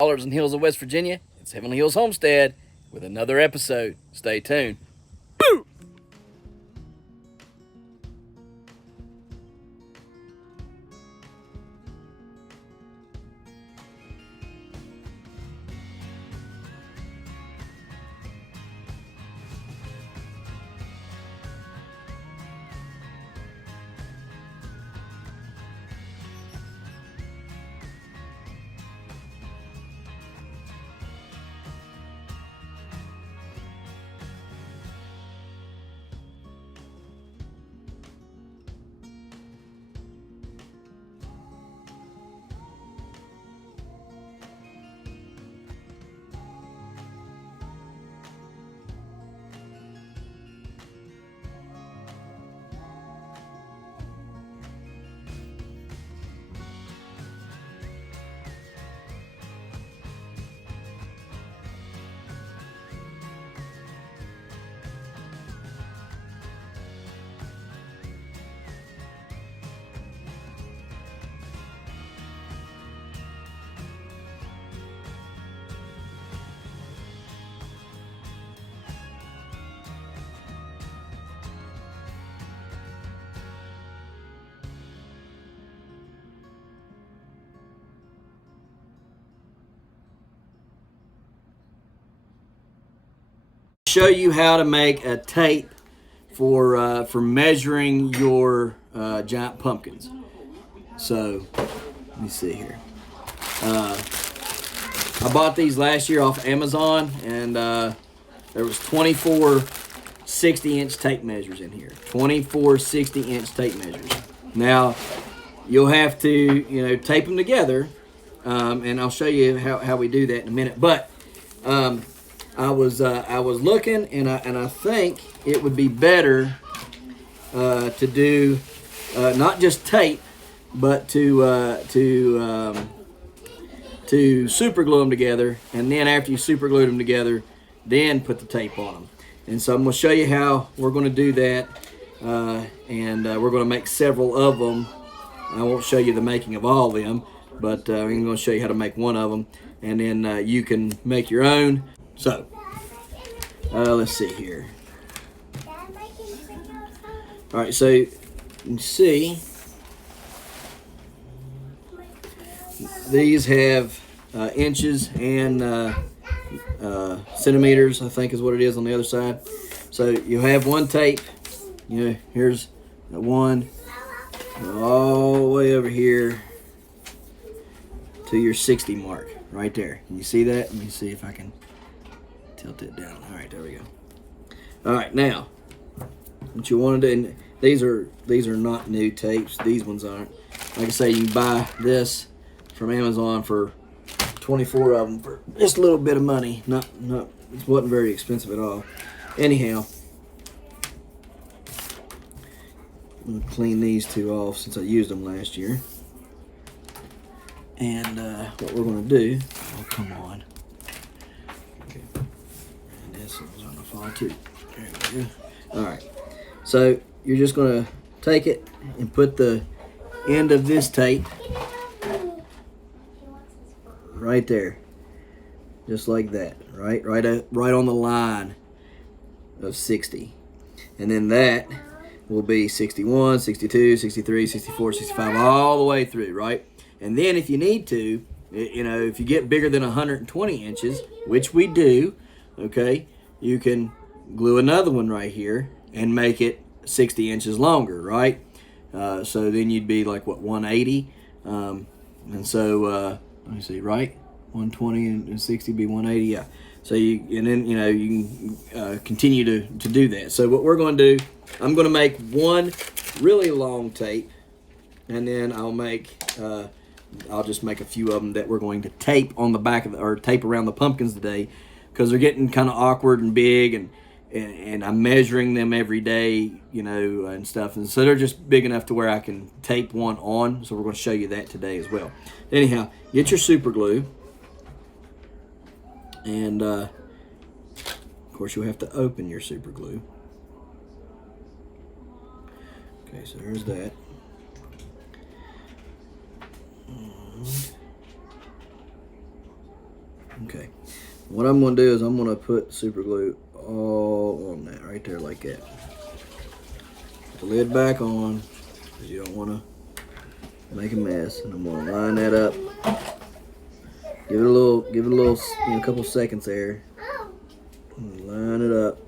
Dollars and Hills of West Virginia. It's Heavenly Hills Homestead with another episode. Stay tuned. Show you how to make a tape for measuring your giant pumpkins. So let me see here. I bought these last year off Amazon, and there was 24 60-inch tape measures in here. 24 60-inch tape measures. Now you'll have to tape them together, and I'll show you how we do that in a minute. But I was looking, and I think it would be better to do not just tape, but to super glue them together, and then after you super glue them together, then put the tape on them. And so I'm going to show you how we're going to do that, and we're going to make several of them. I won't show you the making of all of them, but I'm going to show you how to make one of them, and then you can make your own. So, let's see here. All right, so you can see these have inches and centimeters, I think is what it is on the other side. So you have one tape, here's one all the way over here to your 60 mark right there. Can you see that? Let me see if I can tilt it down. All right, there we go. All right, now what you want to do, and these are not new tapes. These ones aren't. Like I say, you can buy this from Amazon for 24 of them for just a little bit of money. Not it wasn't very expensive at all. Anyhow, I'm gonna clean these two off since I used them last year. And what we're gonna do? Oh, come on. Okay. And this one's gonna fall too. There we go. All right. So you're just gonna take it and put the end of this tape right there, just like that, right on the line of 60, and then that will be 61, 62, 63, 64, 65, all the way through, right? And then if you need to, if you get bigger than 120 inches, which we do, okay, you can glue another one right here and make it 60 inches longer, right? So then you'd be like, what, 180? And so, let me see, right? 120 and 60 be 180, yeah. So you can continue to do that. So what we're going to do, I'm going to make one really long tape, and then I'll just make a few of them that we're going to tape on the back of or tape around the pumpkins today, because they're getting kind of awkward and big, and I'm measuring them every day, and stuff. And so they're just big enough to where I can tape one on. So we're going to show you that today as well. Anyhow, get your super glue. And, of course, you'll have to open your super glue. Okay, so there's that. Okay. What I'm going to do is I'm going to put super glue all on that right there like that. Put the lid back on because you don't want to make a mess. And I'm going to line that up. Give it a little, a couple seconds there. And line it up.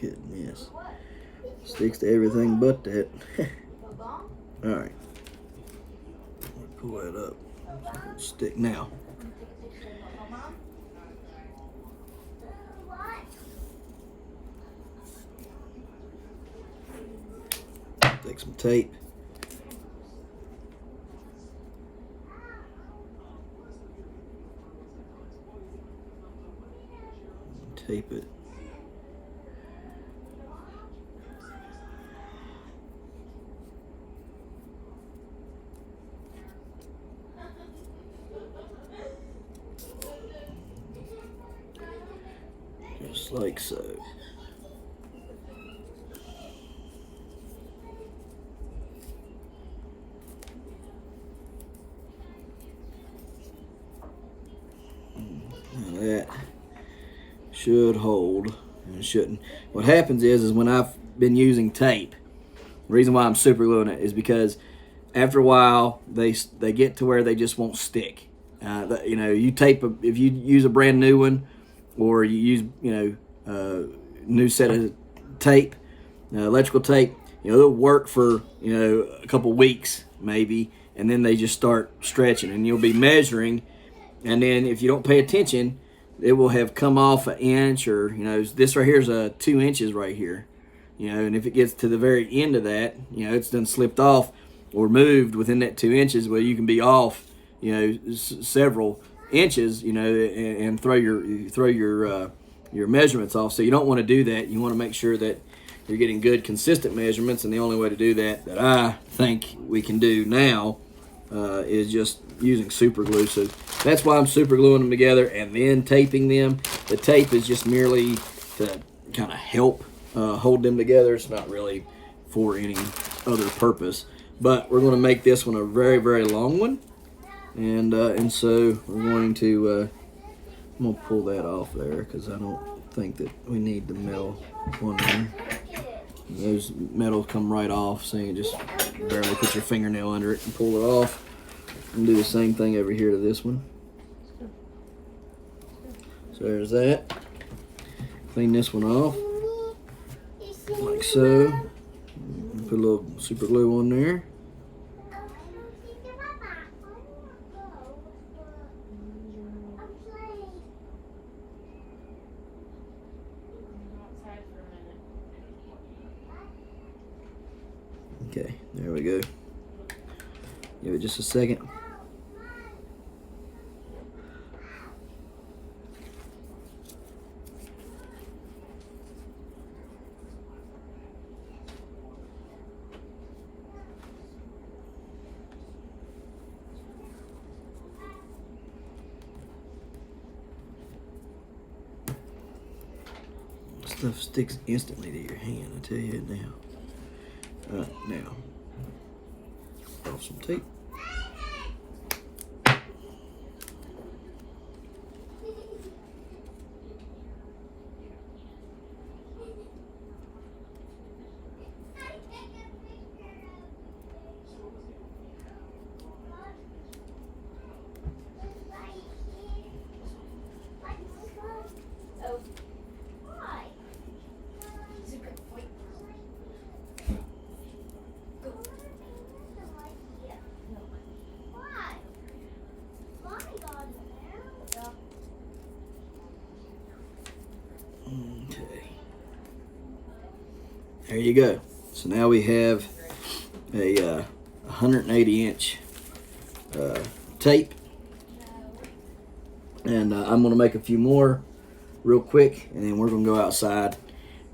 Goodness. Sticks to everything but that. Alright. Pull that up. Stick now. Take some tape. Tape it. Just like so. Now that should hold, and it shouldn't. What happens is when I've been using tape, the reason why I'm super gluing it is because after a while they get to where they just won't stick. You know, you tape if you use a brand new one, or you use new set of tape, electrical tape. You know, they'll work for a couple weeks maybe, and then they just start stretching, and you'll be measuring, and then if you don't pay attention, it will have come off an inch, or this right here is 2 inches right here. And if it gets to the very end of that, it's done slipped off or moved within that 2 inches. Well, you can be off, several inches, and throw your measurements off. So you don't want to do that. You want to make sure that you're getting good, consistent measurements. And the only way to do that I think we can do now is just using super glue. So that's why I'm super gluing them together and then taping them. The tape is just merely to kind of help hold them together. It's not really for any other purpose. But we're going to make this one a very, very long one. And so we're going to, I'm going to pull that off there because I don't think that we need the metal one there. Those metals come right off, so you can just barely put your fingernail under it and pull it off. And do the same thing over here to this one. So there's that. Clean this one off, like so. Put a little super glue on there. Okay, there we go. Give it just a second. Stuff sticks instantly to your hand, I tell you it now. Now, off some tape. Okay. There you go. So now we have a 180 inch tape. And I'm going to make a few more real quick, and then we're going to go outside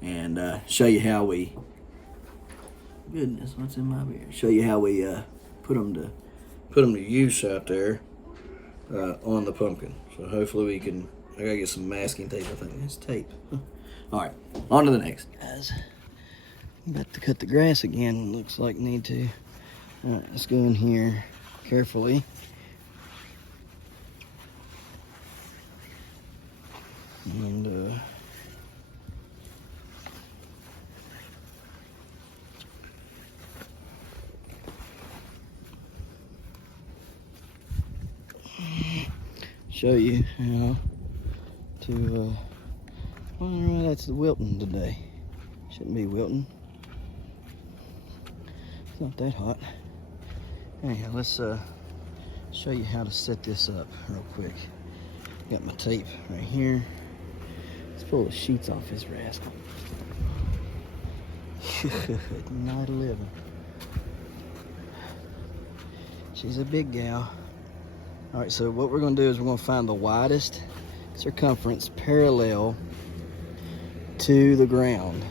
and show you how we. Goodness, what's in my beard? Show you how we put them to use out there on the pumpkin. So hopefully we can. I gotta get some masking tape. I think it's tape. All right, on to the next. Guys, I'm about to cut the grass again. Looks like need to. All right, let's go in here carefully. And show you how to well, that's the Wilton today. Shouldn't be Wilton. It's not that hot. Anyhow, let's show you how to set this up real quick. Got my tape right here. Let's pull the sheets off his rascal. Night 11. She's a big gal. All right, so what we're gonna do is we're gonna find the widest circumference parallel to the ground.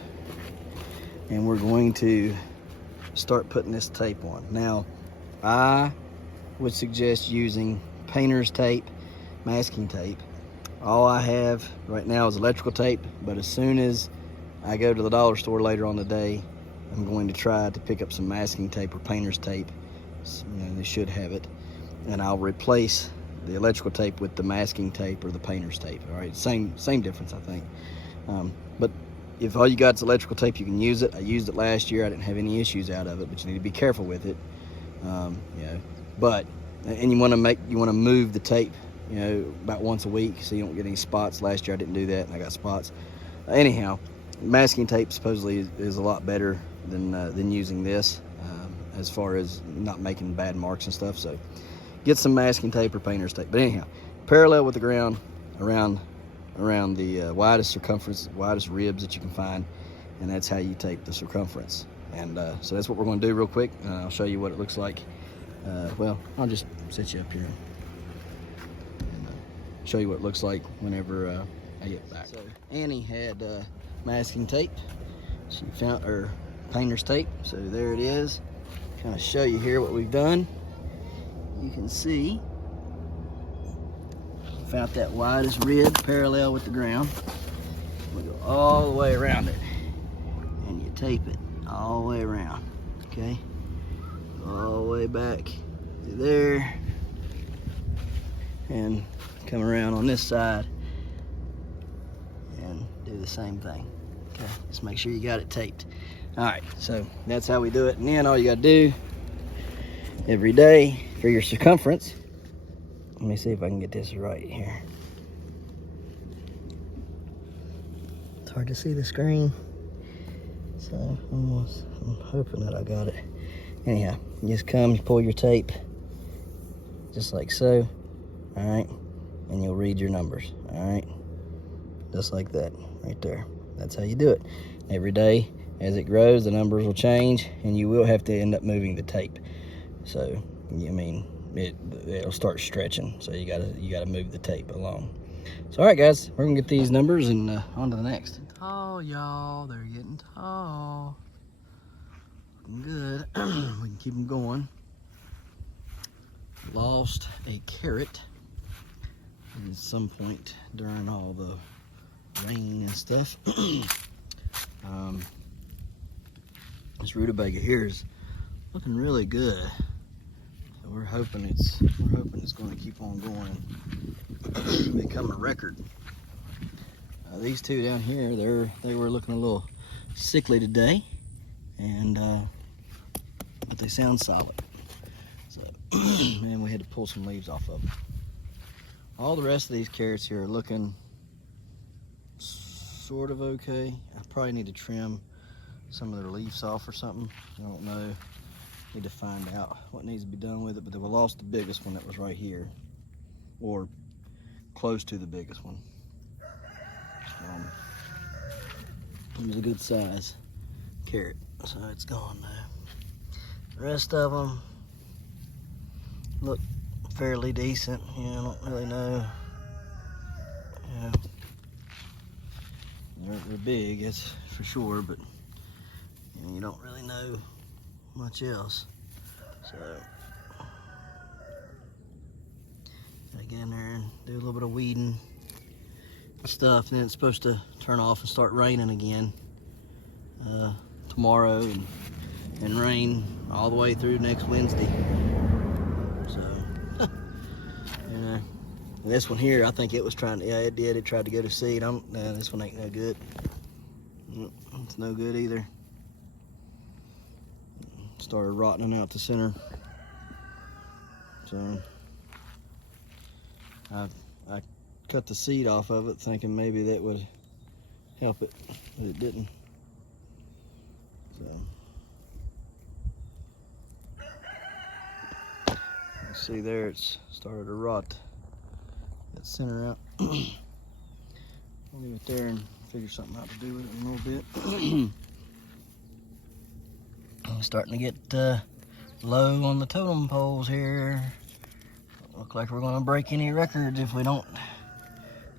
And we're going to start putting this tape on. Now, I would suggest using painter's tape, masking tape. All I have right now is electrical tape, but as soon as I go to the dollar store later on the day, I'm going to try to pick up some masking tape or painter's tape. You know, they should have it. And I'll replace the electrical tape with the masking tape or the painter's tape. All right, same difference, I think. But if all you got is electrical tape, you can use it. I used it last year. I didn't have any issues out of it, but you need to be careful with it. You know, but and you want to move the tape, you know, about once a week so you don't get any spots. Last year I didn't do that, and I got spots. Anyhow, masking tape supposedly is a lot better than using this as far as not making bad marks and stuff. So get some masking tape or painter's tape. But anyhow, parallel with the ground around the widest circumference, widest ribs that you can find, and that's how you tape the circumference. And so that's what we're going to do real quick. I'll show you what it looks like. Well, I'll just set you up here and show you what it looks like whenever I get back. So Annie had masking tape. She found her painter's tape. So there it is. Kind of show you here what we've done. You can see found that widest rib parallel with the ground. We go all the way around it, and you tape it all the way around. Okay, all the way back to there, and come around on this side and do the same thing. Okay, just make sure you got it taped. All right, so that's how we do it. And then all you got to do every day for your circumference. Let me see if I can get this right here. It's hard to see the screen, so I'm hoping that I got it. Anyhow, you just come, you pull your tape, just like so, all right? And you'll read your numbers, all right? Just like that, right there. That's how you do it. Every day, as it grows, the numbers will change, and you will have to end up moving the tape. So, I mean, it'll start stretching, so you gotta move the tape along. So all right guys, we're gonna get these numbers and on to the next. Tall, y'all, they're getting tall. Looking good. We can keep them going. Lost a carrot at some point during all the rain and stuff. This rutabaga here is looking really good. We're hoping it's going to keep on going and become a record. These two down here, they were looking a little sickly today, and but they sound solid. So, and we had to pull some leaves off of them. All the rest of these carrots here are looking sort of okay. I probably need to trim some of their leaves off or something. I don't know. Need to find out what needs to be done with it, but we lost the biggest one that was right here, or close to the biggest one. It was a good size carrot, so it's gone now. The rest of them look fairly decent. I don't really know. They're big, that's for sure, but you don't really know much else. So gotta get in there and do a little bit of weeding stuff, and then it's supposed to turn off and start raining again tomorrow, and rain all the way through next Wednesday. So you know, and this one here, I think it was trying to, yeah, it did, it tried to go to seed. This one ain't no good. It's no good either. Started rotting out the center. So I cut the seed off of it thinking maybe that would help it, but it didn't. So you see there, it's started to rot that center out. I'll leave it there and figure something out to do with it in a little bit. I'm starting to get low on the totem poles here. Look like we're gonna break any records if we don't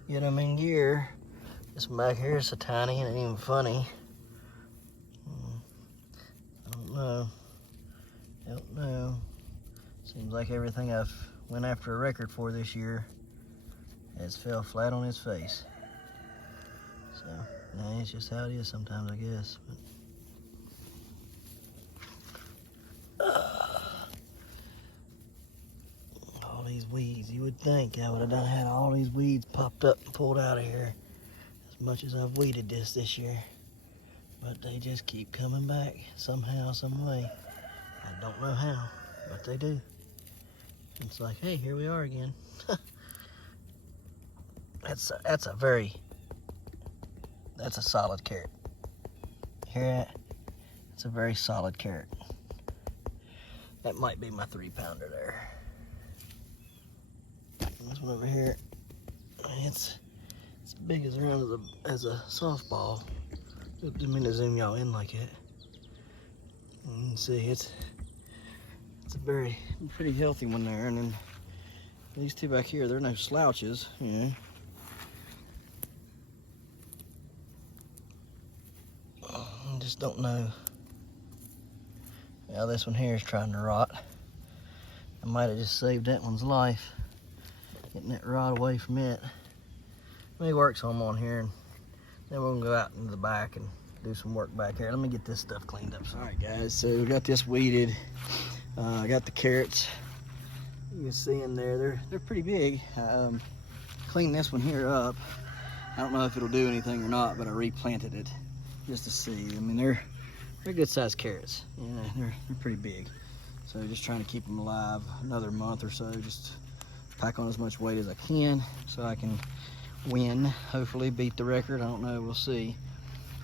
get them in gear. This one back here is so tiny, it ain't even funny. I don't know. Seems like everything I've went after a record for this year has fell flat on its face. So, nah, it's just how it is sometimes, I guess. But all these weeds, you would think I would have done had all these weeds popped up and pulled out of here as much as I've weeded this year, but they just keep coming back somehow, some way. I don't know how, but they do. It's like, hey, here we are again. That's a solid carrot. Here, it's a very solid carrot. That might be my 3-pounder there. This one over here, it's as big as around as a softball. Didn't mean to zoom y'all in like that. You can see it's a pretty healthy one there, and then these two back here, they're no slouches, you know. I just don't know. Now this one here is trying to rot. I might have just saved that one's life, getting that rot away from it. Let me work some on here, and then we're gonna go out into the back and do some work back here. Let me get this stuff cleaned up. All right, guys, so we got this weeded. I got the carrots. You can see in there, they're pretty big. Cleaned this one here up. I don't know if it'll do anything or not, but I replanted it just to see. I mean, they're good sized carrots. Yeah, they're pretty big. So just trying to keep them alive another month or so. Just pack on as much weight as I can so I can win, hopefully beat the record. I don't know, we'll see.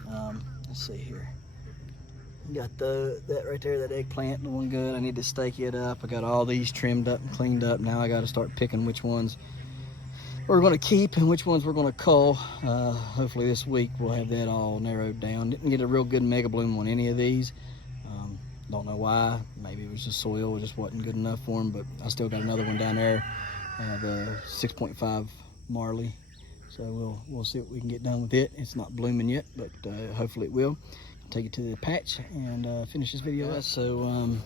Let's see here. Got that right there, that eggplant doing good. I need to stake it up. I got all these trimmed up and cleaned up. Now I got to start picking which ones we're going to keep and which ones we're going to cull. Hopefully this week we'll have that all narrowed down. Didn't get a real good mega bloom on any of these. Don't know why. Maybe it was just soil, it just wasn't good enough for them, but I still got another one down there, the 6.5 Marley. So we'll see what we can get done with it. It's not blooming yet, but hopefully it will. I'll take it to the patch and finish this video up. So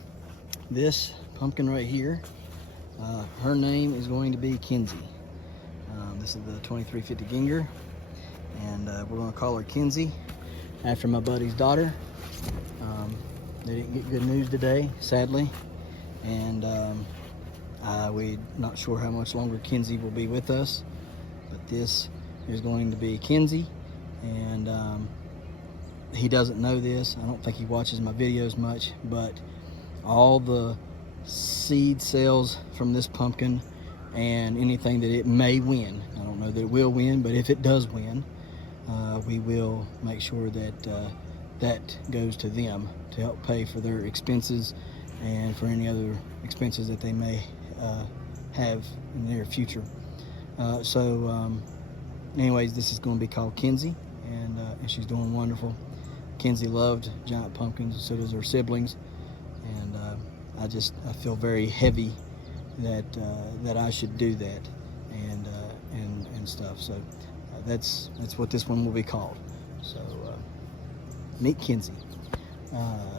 this pumpkin right here, her name is going to be Kinsey. This is the 2350 Ginger, and we're going to call her Kinsey after my buddy's daughter. They didn't get good news today, sadly, and we're not sure how much longer Kinsey will be with us, but this is going to be Kinsey, and he doesn't know this. I don't think he watches my videos much, but all the seed sales from this pumpkin and anything that it may win, I don't know that it will win, but if it does win, we will make sure that that goes to them to help pay for their expenses and for any other expenses that they may have in the near future. Anyways, this is going to be called Kinsey, and she's doing wonderful. Kinsey loved giant pumpkins, and so does her siblings, and I feel very heavy that I should do that and stuff. So that's what this one will be called. So meet Kenzie.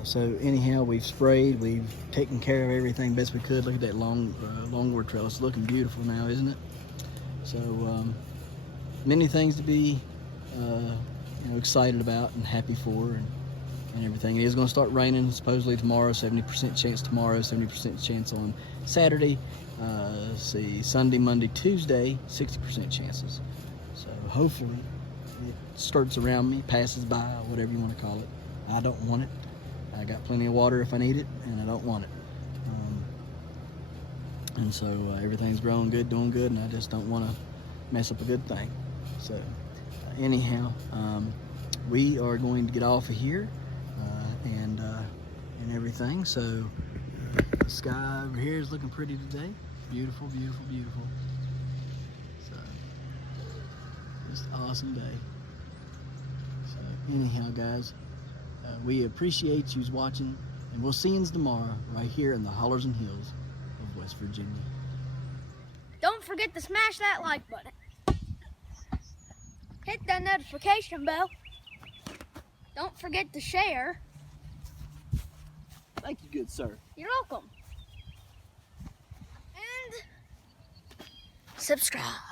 So anyhow, we've sprayed, we've taken care of everything best we could. Look at that longboard trail. It's looking beautiful now, isn't it? So many things to be excited about and happy for, and everything. It is going to start raining supposedly tomorrow. 70% chance tomorrow, 70% chance on Saturday. See, Sunday, Monday, Tuesday, 60% chances. So hopefully it skirts around me, passes by, whatever you want to call it. I don't want it. I got plenty of water if I need it, and I don't want it. And so everything's growing good, doing good, and I just don't want to mess up a good thing. So anyhow, we are going to get off of here and everything. So the sky over here is looking pretty today. Beautiful, beautiful, beautiful. So just an awesome day. So anyhow, guys, we appreciate you watching, and we'll see you tomorrow right here in the Hollers and Hills of West Virginia. Don't forget to smash that like button. Hit that notification bell. Don't forget to share. Thank you, good sir. You're welcome. And subscribe.